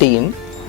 3,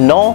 9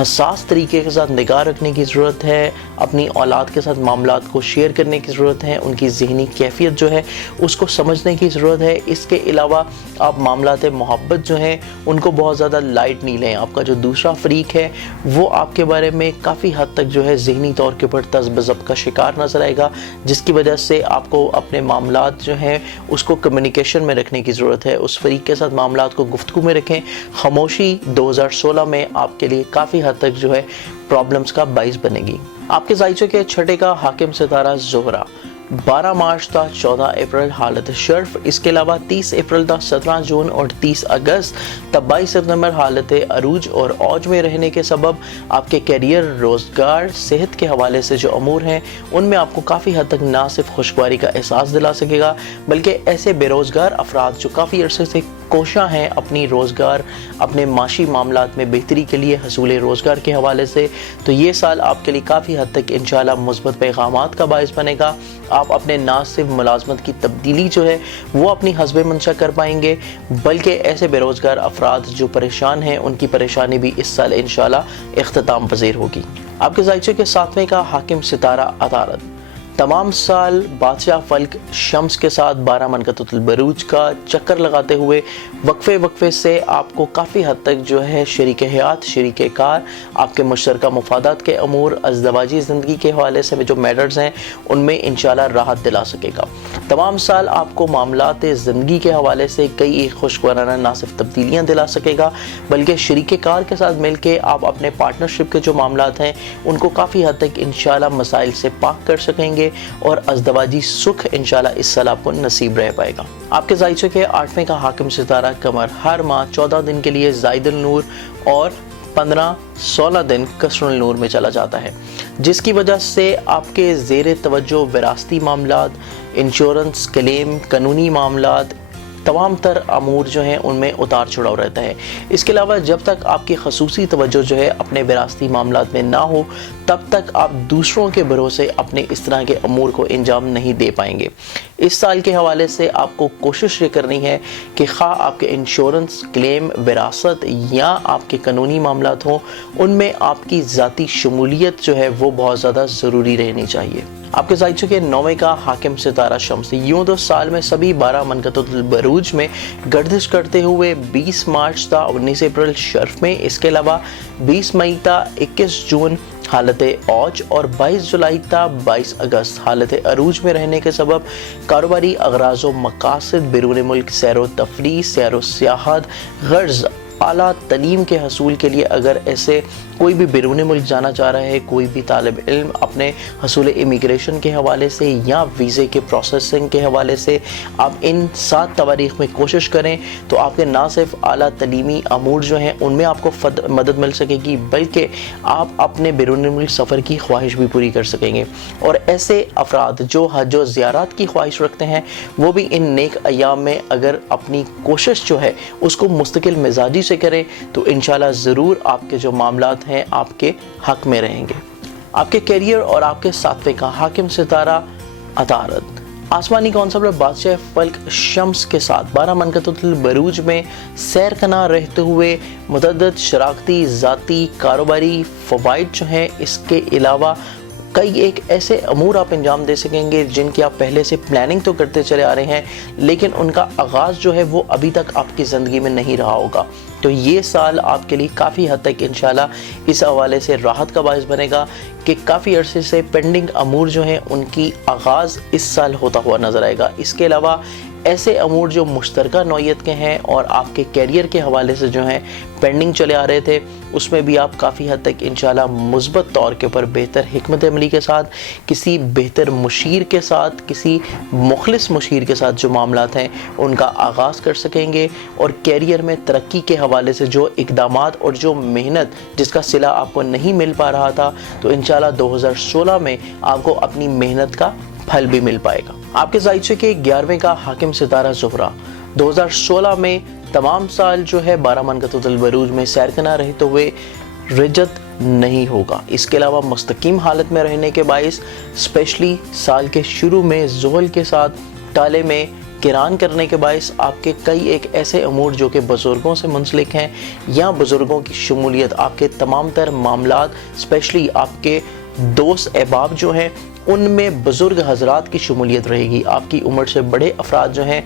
حساس طریقے کے ساتھ نگاہ رکھنے کی ضرورت ہے، اپنی اولاد کے ساتھ معاملات کو شیئر کرنے کی ضرورت ہے، ان کی ذہنی کیفیت جو ہے اس کو سمجھنے کی ضرورت ہے۔ اس کے علاوہ آپ معاملات محبت جو ہیں ان کو بہت زیادہ لائٹ نہیں لیں۔ آپ کا جو دوسرا فریق ہے وہ آپ کے بارے میں کافی حد تک جو ہے ذہنی طور کے اوپر تذبذب کا شکار نظر آئے گا، جس کی وجہ سے آپ کو اپنے معاملات جو ہیں اس کو کمیونیکیشن میں رکھنے کی ضرورت ہے۔ اس فریق کے ساتھ معاملات کو گفتگو میں رکھیں۔ خاموشی 2016 میں آپ کے لیے کافی حد تک جو ہے پرابلمز کا باعث بنے گی۔ آپ کے ذائچے کے چھٹے کا حاکم ستارہ زہرہ 12 مارچ تا 14 اپریل حالت شرف، اس کے علاوہ 30 اپریل تا 17 جون اور 30 اگست تا 22 ستمبر حالت عروج اور اوج میں رہنے کے سبب آپ کے کیریئر، روزگار، صحت کے حوالے سے جو امور ہیں ان میں آپ کو کافی حد تک نہ صرف خوشگواری کا احساس دلا سکے گا، بلکہ ایسے بے روزگار افراد جو کافی عرصے سے کوشاں ہیں اپنی روزگار، اپنے معاشی معاملات میں بہتری کے لیے حصول روزگار کے حوالے سے، تو یہ سال آپ کے لیے کافی حد تک انشاءاللہ مثبت پیغامات کا باعث بنے گا۔ آپ اپنے نہ صرف ملازمت کی تبدیلی جو ہے وہ اپنی حسب منشا کر پائیں گے، بلکہ ایسے بے روزگار افراد جو پریشان ہیں ان کی پریشانی بھی اس سال انشاءاللہ اختتام پذیر ہوگی۔ آپ کے ذائچے کے 7ویں کا حاکم ستارہ عطارد، تمام سال بادشاہ فلک شمس کے ساتھ 12 منقطۃ البروج کا چکر لگاتے ہوئے وقفے سے آپ کو کافی حد تک جو ہے شریک حیات، شریک کار، آپ کے مشترکہ مفادات کے امور، ازدواجی زندگی کے حوالے سے جو میٹرز ہیں ان میں انشاءاللہ راحت دلا سکے گا۔ تمام سال آپ کو معاملات زندگی کے حوالے سے کئی خوشگوارانہ نہ صرف تبدیلیاں دلا سکے گا، بلکہ شریک کار کے ساتھ مل کے آپ اپنے پارٹنرشپ کے جو معاملات ہیں ان کو کافی حد تک انشاءاللہ مسائل سے پاک کر سکیں گے اور ازدواجی سکھ انشاءاللہ اس سال آپ کو نصیب رہ پائے گا۔ آپ کے ذائچے کے 8ویں کا حاکم ستارہ قمر ہر ماہ 14 دن کے لیے زائد النور اور 15-16 دن کسر النور میں چلا جاتا ہے، جس کی وجہ سے آپ کے زیر توجہ وراثتی معاملات، انشورنس کلیم، قانونی معاملات، تمام تر امور جو ہیں ان میں اتار چڑھاؤ رہتا ہے۔ اس کے علاوہ جب تک آپ کی خصوصی توجہ جو ہے اپنے وراثتی معاملات میں نہ ہو تب تک آپ دوسروں کے بھروسے اپنے اس طرح کے امور کو انجام نہیں دے پائیں گے۔ اس سال کے حوالے سے آپ کو کوشش یہ کرنی ہے کہ خواہ آپ کے انشورنس کلیم، وراثت یا آپ کے قانونی معاملات ہوں، ان میں آپ کی ذاتی شمولیت جو ہے وہ بہت زیادہ ضروری رہنی چاہیے۔ آپ کے ذائچے کے 9ویں کا حاکم ستارہ شمس، یوں تو سال میں سبھی 12 منقطۃ البروج میں گردش کرتے ہوئے 20 مارچ تا 19 اپریل شرف میں، اس کے علاوہ 20 مئی تا 21 جون حالت اوج اور 22 جولائی تا 22 اگست حالت عروج میں رہنے کے سبب کاروباری اغراض و مقاصد، بیرون ملک سیر و تفریح، سیر و سیاحت، غرض اعلیٰ تعلیم کے حصول کے لیے اگر ایسے کوئی بھی بیرون ملک جانا چاہ رہا ہے، کوئی بھی طالب علم اپنے حصول امیگریشن کے حوالے سے یا ویزے کے پروسیسنگ کے حوالے سے آپ ان 7 تواریخ میں کوشش کریں تو آپ کے نہ صرف اعلیٰ تعلیمی امور جو ہیں ان میں آپ کو مدد مل سکے گی، بلکہ آپ اپنے بیرون ملک سفر کی خواہش بھی پوری کر سکیں گے۔ اور ایسے افراد جو حج و زیارات کی خواہش رکھتے ہیں وہ بھی ان نیک ایام میں اگر اپنی کوشش جو ہے اس کو مستقل مزاجی سے کریں تو انشاءاللہ ضرور آپ کے جو معاملات ہیں آپ کے حق میں رہیں گے۔ آپ کے کیریئر اور آپ کے 7ویں کا حاکم ستارہ عطارد، آسمانی کانسیپٹ بادشاہ فلک شمس کے ساتھ 12 منقطۃ البروج میں سیر کنا رہتے ہوئے متعدد شراکتی، ذاتی، کاروباری فوائد جو ہیں، اس کے علاوہ کئی ایک ایسے امور آپ انجام دے سکیں گے جن کی آپ پہلے سے پلاننگ تو کرتے چلے آ رہے ہیں لیکن ان کا آغاز جو ہے وہ ابھی تک آپ کی زندگی میں نہیں رہا ہوگا۔ تو یہ سال آپ کے لیے کافی حد تک انشاءاللہ اس حوالے سے راحت کا باعث بنے گا کہ کافی عرصے سے پینڈنگ امور جو ہیں ان کی آغاز اس سال ہوتا ہوا نظر آئے گا۔ اس کے علاوہ ایسے امور جو مشترکہ نوعیت کے ہیں اور آپ کے کیریئر کے حوالے سے جو ہیں پینڈنگ چلے آ رہے تھے، اس میں بھی آپ کافی حد تک انشاءاللہ مثبت طور کے اوپر بہتر حکمت عملی کے ساتھ، کسی بہتر مشیر کے ساتھ، کسی مخلص مشیر کے ساتھ جو معاملات ہیں ان کا آغاز کر سکیں گے، اور کیریئر میں ترقی کے حوالے سے جو اقدامات اور جو محنت جس کا صلہ آپ کو نہیں مل پا رہا تھا تو انشاءاللہ 2016 میں آپ کو اپنی محنت کا پھل بھی مل پائے گا۔ آپ کے ذائچے کے 11ویں کا حاکم ستارہ زہرہ، 2016 میں تمام سال جو ہے 12 منقطۃ البروج میں سیر کنا رہتے ہوئے رجت نہیں ہوگا۔ اس کے علاوہ مستقیم حالت میں رہنے کے باعث اسپیشلی سال کے شروع میں زحل کے ساتھ تالے میں قران کرنے کے باعث آپ کے کئی ایک ایسے امور جو کہ بزرگوں سے منسلک ہیں یا بزرگوں کی شمولیت، آپ کے تمام تر معاملات، اسپیشلی آپ کے دوست احباب جو ہیں ان میں بزرگ حضرات کی شمولیت رہے گی۔ آپ کی عمر سے بڑے افراد جو ہیں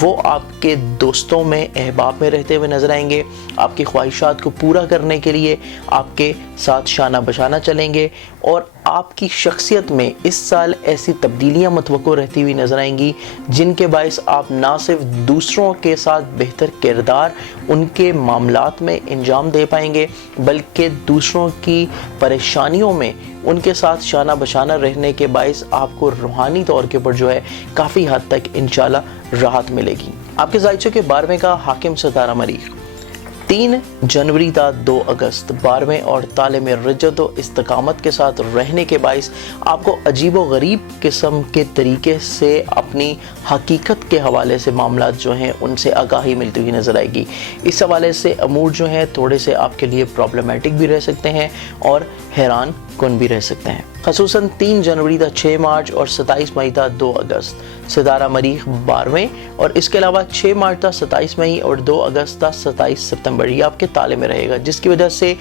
وہ آپ کے دوستوں میں، احباب میں رہتے ہوئے نظر آئیں گے، آپ کی خواہشات کو پورا کرنے کے لیے آپ کے ساتھ شانہ بشانہ چلیں گے، اور آپ کی شخصیت میں اس سال ایسی تبدیلیاں متوقع رہتی ہوئی نظر آئیں گی جن کے باعث آپ نہ صرف دوسروں کے ساتھ بہتر کردار ان کے معاملات میں انجام دے پائیں گے، بلکہ دوسروں کی پریشانیوں میں ان کے ساتھ شانہ بشانہ رہنے کے باعث آپ کو روحانی طور کے اوپر جو ہے کافی حد تک انشاءاللہ راحت ملے گی۔ آپ کے ذائچوں کے 12ویں کا حاکم ستارہ مریخ 3 جنوری تا 2 اگست 12ویں اور تالے میں رجت و استقامت کے ساتھ رہنے کے باعث آپ کو عجیب و غریب قسم کے طریقے سے اپنی حقیقت کے حوالے سے معاملات جو ہیں ان سے آگاہی ملتی ہوئی نظر آئے گی۔ اس حوالے سے امور جو ہیں تھوڑے سے آپ کے لیے پرابلمٹک بھی رہ سکتے ہیں اور حیران کن بھی رہ سکتے ہیں۔ خصوصاً 3 جنوری تا 6 مارچ اور 27 مئی تا 2 اگست ستارہ مریخ 12ویں، اور اس کے علاوہ 6 مارچ تا 27 مئی اور 2 اگست تا 27 ستمبر یہ آپ کے تالے میں رہے گا، جس کی وجہ سے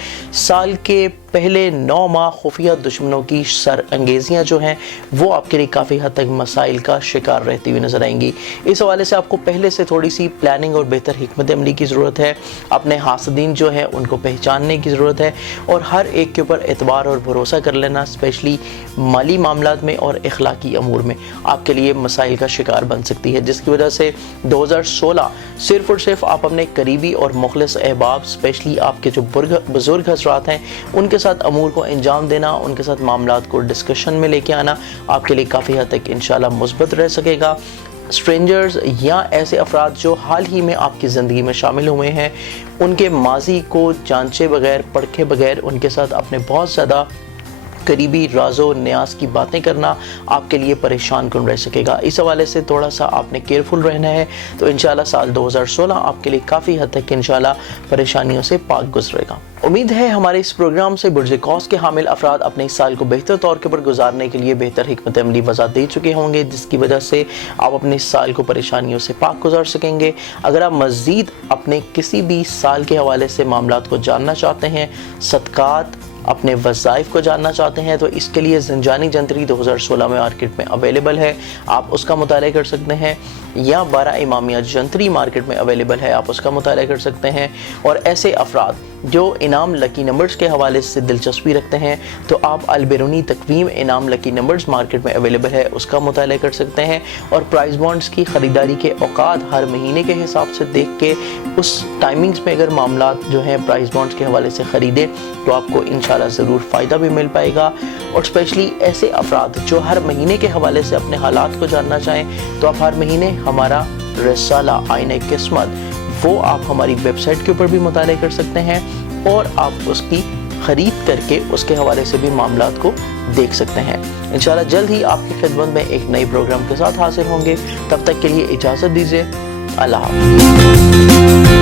سال کے پہلے 9 ماہ خفیہ دشمنوں کی سر انگیزیاں جو ہیں وہ آپ کے لیے کافی حد تک مسائل کا شکار رہتی ہوئی نظر آئیں گی۔ اس حوالے سے آپ کو پہلے سے تھوڑی سی پلاننگ اور بہتر حکمت عملی کی ضرورت ہے، اپنے حاسدین جو ہیں ان کو پہچاننے کی ضرورت ہے، اور ہر ایک کے اوپر اعتبار اور بھروسہ کر لینا، اسپیشلی مالی معاملات میں اور اخلاقی امور میں آپ کے لیے مسائل کا شکار بن سکتی ہے، جس کی وجہ سے 2016 صرف اور صرف آپ اپنے قریبی اور مخلص احباب، اسپیشلی آپ کے جو بزرگ حضرات ہیں ان کے ساتھ امور کو انجام دینا، ان کے ساتھ معاملات کو ڈسکشن میں لے کے آنا آپ کے لیے کافی حد تک انشاءاللہ مثبت رہ سکے گا۔ اسٹرینجرز یا ایسے افراد جو حال ہی میں آپ کی زندگی میں شامل ہوئے ہیں ان کے ماضی کو جانچے بغیر، پرکھے بغیر ان کے ساتھ اپنے بہت زیادہ قریبی راز و نیاز کی باتیں کرنا آپ کے لیے پریشان کن رہ سکے گا۔ اس حوالے سے تھوڑا سا آپ نے کیئرفل رہنا ہے، تو انشاءاللہ سال 2016 آپ کے لیے کافی حد تک انشاءاللہ پریشانیوں سے پاک گزرے گا۔ امید ہے ہمارے اس پروگرام سے برج قوس کے حامل افراد اپنے اس سال کو بہتر طور کے پر گزارنے کے لیے بہتر حکمت عملی وضع دے چکے ہوں گے، جس کی وجہ سے آپ اپنے اس سال کو پریشانیوں سے پاک گزار سکیں گے۔ اگر آپ مزید اپنے کسی بھی سال کے حوالے سے معاملات کو جاننا چاہتے ہیں، صدقات، اپنے وظائف کو جاننا چاہتے ہیں، تو اس کے لیے زنجانی جنتری 2016 میں مارکیٹ میں اویلیبل ہے، آپ اس کا مطالعہ کر سکتے ہیں، یا 12 امامیہ جنتری مارکیٹ میں اویلیبل ہے، آپ اس کا مطالعہ کر سکتے ہیں۔ اور ایسے افراد جو انعام لکی نمبرز کے حوالے سے دلچسپی رکھتے ہیں تو آپ البیرونی تقویم انعام لکی نمبرز مارکیٹ میں اویلیبل ہے، اس کا مطالعہ کر سکتے ہیں۔ اور پرائز بانڈز کی خریداری کے اوقات ہر مہینے کے حساب سے دیکھ کے اس ٹائمنگز میں اگر معاملات جو ہیں پرائز بانڈز کے حوالے سے خریدیں تو آپ کو انشاءاللہ ضرور فائدہ بھی مل پائے گا۔ اور اسپیشلی ایسے افراد جو ہر مہینے کے حوالے سے اپنے حالات کو جاننا چاہیں تو آپ ہر مہینے ہمارا رسالہ آئینہ قسمت وہ آپ ہماری ویب سائٹ کے اوپر بھی مطالعہ کر سکتے ہیں، اور آپ اس کی خرید کر کے اس کے حوالے سے بھی معاملات کو دیکھ سکتے ہیں۔ انشاءاللہ جلد ہی آپ کی خدمت میں ایک نئی پروگرام کے ساتھ حاضر ہوں گے، تب تک کے لیے اجازت دیجیے، اللہ حافظ۔